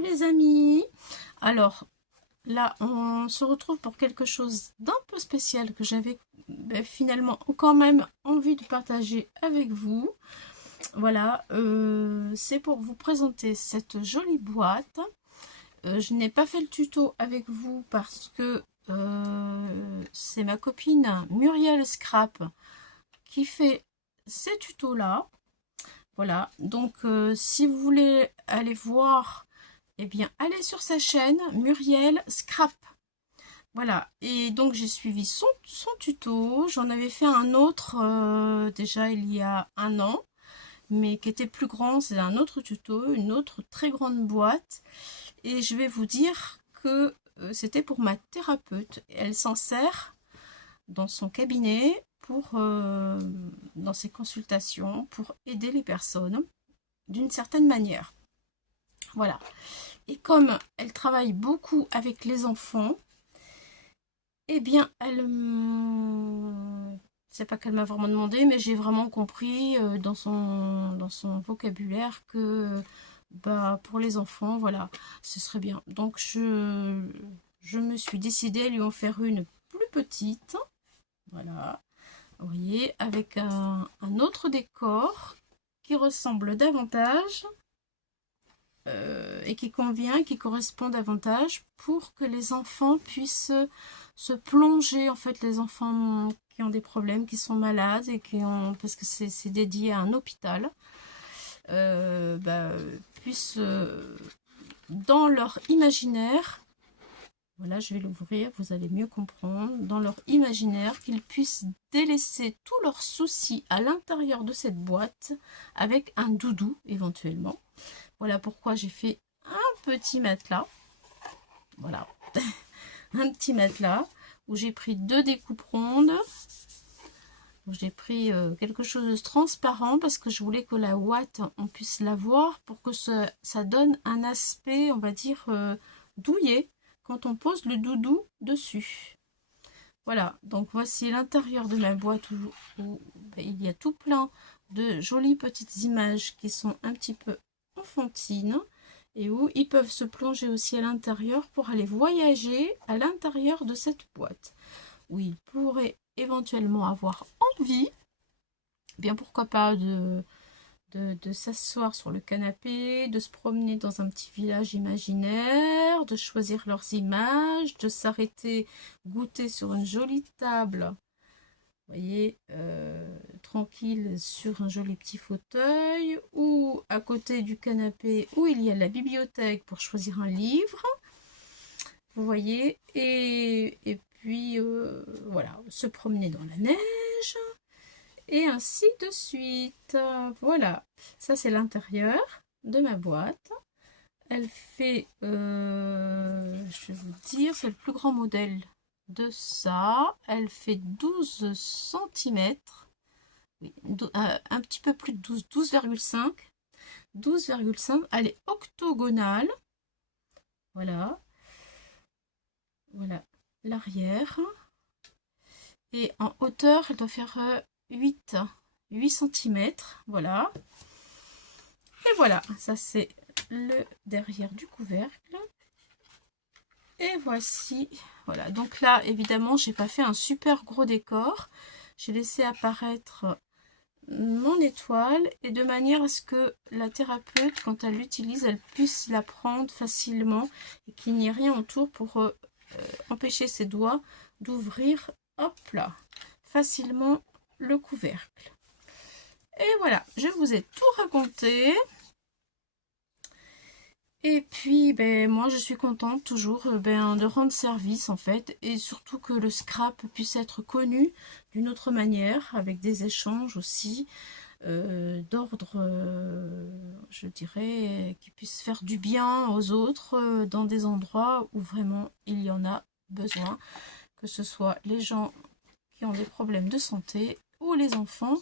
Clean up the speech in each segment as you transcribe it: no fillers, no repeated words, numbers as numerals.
les amis. Alors là on se retrouve pour quelque chose d'un peu spécial que j'avais finalement quand même envie de partager avec vous. Voilà, c'est pour vous présenter cette jolie boîte. Je n'ai pas fait le tuto avec vous parce que c'est ma copine Muriel Scrap qui fait ces tutos là. Voilà, donc si vous voulez aller voir, eh bien allez sur sa chaîne Muriel Scrap. Voilà, et donc j'ai suivi son tuto. J'en avais fait un autre déjà il y a un an, mais qui était plus grand. C'est un autre tuto, une autre très grande boîte. Et je vais vous dire que c'était pour ma thérapeute. Elle s'en sert dans son cabinet pour dans ses consultations pour aider les personnes d'une certaine manière. Voilà. Et comme elle travaille beaucoup avec les enfants, eh bien, c'est pas qu'elle m'a vraiment demandé, mais j'ai vraiment compris dans son vocabulaire que pour les enfants, voilà, ce serait bien. Donc, je me suis décidée à lui en faire une plus petite. Voilà, vous voyez, avec un autre décor qui ressemble davantage et qui convient, qui correspond davantage pour que les enfants puissent se plonger, en fait, les enfants qui ont des problèmes, qui sont malades et qui ont, parce que c'est dédié à un hôpital, puissent dans leur imaginaire, voilà, je vais l'ouvrir, vous allez mieux comprendre, dans leur imaginaire, qu'ils puissent délaisser tous leurs soucis à l'intérieur de cette boîte avec un doudou éventuellement. Voilà pourquoi j'ai fait un petit matelas. Voilà, un petit matelas où j'ai pris 2 découpes rondes. J'ai pris quelque chose de transparent parce que je voulais que la ouate, on puisse la voir pour que ça donne un aspect, on va dire, douillet quand on pose le doudou dessus. Voilà, donc voici l'intérieur de ma boîte où il y a tout plein de jolies petites images qui sont un petit peu enfantines et où ils peuvent se plonger aussi à l'intérieur pour aller voyager à l'intérieur de cette boîte, où ils pourraient éventuellement avoir envie, bien pourquoi pas de s'asseoir sur le canapé, de se promener dans un petit village imaginaire, de choisir leurs images, de s'arrêter, goûter sur une jolie table, vous voyez, tranquille sur un joli petit fauteuil, ou à côté du canapé où il y a la bibliothèque pour choisir un livre, vous voyez, et puis voilà, se promener dans la neige, et ainsi de suite. Voilà, ça c'est l'intérieur de ma boîte. Elle fait, je vais vous dire, c'est le plus grand modèle de ça. Elle fait 12 cm. Oui, un petit peu plus de 12, 12,5. 12,5. Elle est octogonale. Voilà. Voilà l'arrière. Et en hauteur, elle doit faire 8 cm. Voilà. Et voilà, ça c'est le derrière du couvercle. Et voici, voilà. Donc là, évidemment, j'ai pas fait un super gros décor. J'ai laissé apparaître mon étoile et de manière à ce que la thérapeute, quand elle l'utilise, elle puisse la prendre facilement et qu'il n'y ait rien autour pour empêcher ses doigts d'ouvrir, hop là, facilement le couvercle. Et voilà, je vous ai tout raconté. Et puis, moi, je suis contente toujours de rendre service, en fait, et surtout que le scrap puisse être connu d'une autre manière, avec des échanges aussi, d'ordre, je dirais, qui puisse faire du bien aux autres, dans des endroits où vraiment il y en a besoin, que ce soit les gens qui ont des problèmes de santé ou les enfants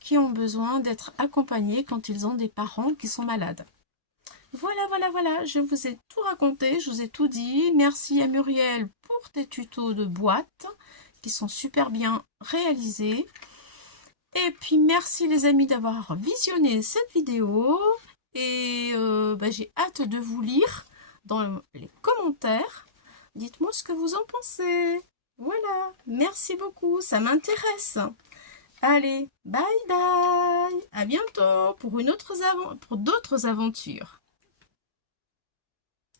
qui ont besoin d'être accompagnés quand ils ont des parents qui sont malades. Voilà, je vous ai tout raconté, je vous ai tout dit. Merci à Muriel pour tes tutos de boîte qui sont super bien réalisés. Et puis merci les amis d'avoir visionné cette vidéo. Et j'ai hâte de vous lire dans les commentaires. Dites-moi ce que vous en pensez. Voilà, merci beaucoup, ça m'intéresse. Allez, bye bye, à bientôt pour d'autres aventures.